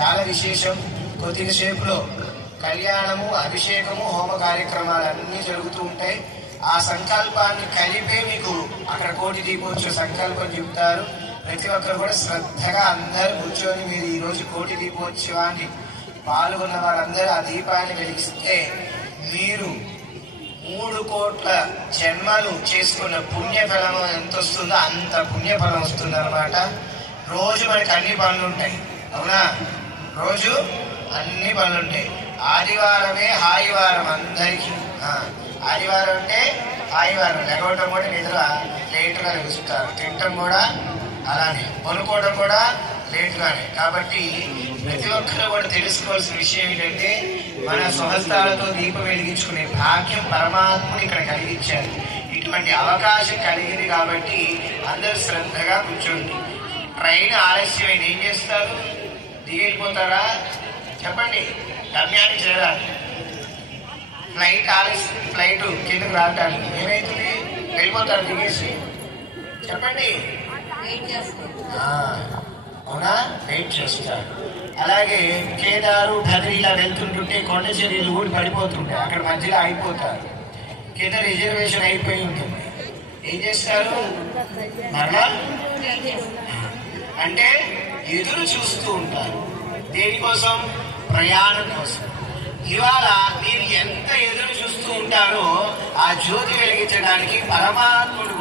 చాలా విశేషం. కొద్దిగా సేపులో కళ్యాణము, అభిషేకము, హోమ కార్యక్రమాలు అన్నీ జరుగుతూ ఉంటాయి. ఆ సంకల్పాన్ని కలిపే మీకు అక్కడ కోటి దీపోత్సవ సంకల్పం చెప్తారు. ప్రతి ఒక్కరు కూడా శ్రద్ధగా అందరూ కూర్చొని మీరు ఈరోజు కోటి దీపోత్సవాన్ని పాల్గొన్న వారందరూ ఆ దీపాన్ని వెలిగిస్తే మీరు 3 కోట్ల జన్మలు చేసుకున్న పుణ్యఫలం ఎంత వస్తుందో అంత పుణ్యఫలం వస్తుంది అనమాట. రోజు మనకి అన్ని పనులు ఉంటాయి, అవునా? రోజు అన్ని పనులు ఉంటాయి. ఆదివారమే హాయివారం అందరికీ. ఆదివారం అంటే హాయివారం. లెగవటం కూడా నిద్ర లేటుగా లెగుస్తారు, తినటం కూడా అలానే, కొనుక్కోవడం కూడా లేటుగానే. కాబట్టి ప్రతి ఒక్కరు కూడా తెలుసుకోవాల్సిన విషయం ఏంటంటే మన స్వహస్తాలతో దీపం వెలిగించుకునే భాగ్యం పరమాత్ముడు ఇక్కడ కలిగించారు. ఇటువంటి అవకాశం కలిగింది కాబట్టి అందరూ శ్రద్ధగా కూర్చోండి. ట్రైన్ ఆలస్యమైంది, ఏం చేస్తారు? దిగిపోతారా? చెప్పండి. గమ్యానికి చేరాలి. ఫ్లైట్ కిందకు రావటానికి ఏమైతుంది? వెళ్ళిపోతారు దిగేసి. చెప్పండి. అవునా? వెయిట్ చేస్తారు. అలాగే కేదారు, బద్రీ ఇలా వెళ్తుంటుంటే కొండ చర్యలు కూడా పడిపోతుంటాయి, అక్కడ మధ్యలో ఆగిపోతారు. కింద రిజర్వేషన్ అయిపోయి ఉంటుంది, ఏం చేస్తారు? మరలా అంటే ఎదురు చూస్తూ ఉంటారు. దేనికోసం? ప్రయాణం కోసం. ఇవాళ మీరు ఎంత ఎదురు చూస్తూ ఉంటారో ఆ జ్యోతి వెలిగించడానికి పరమాత్ముడు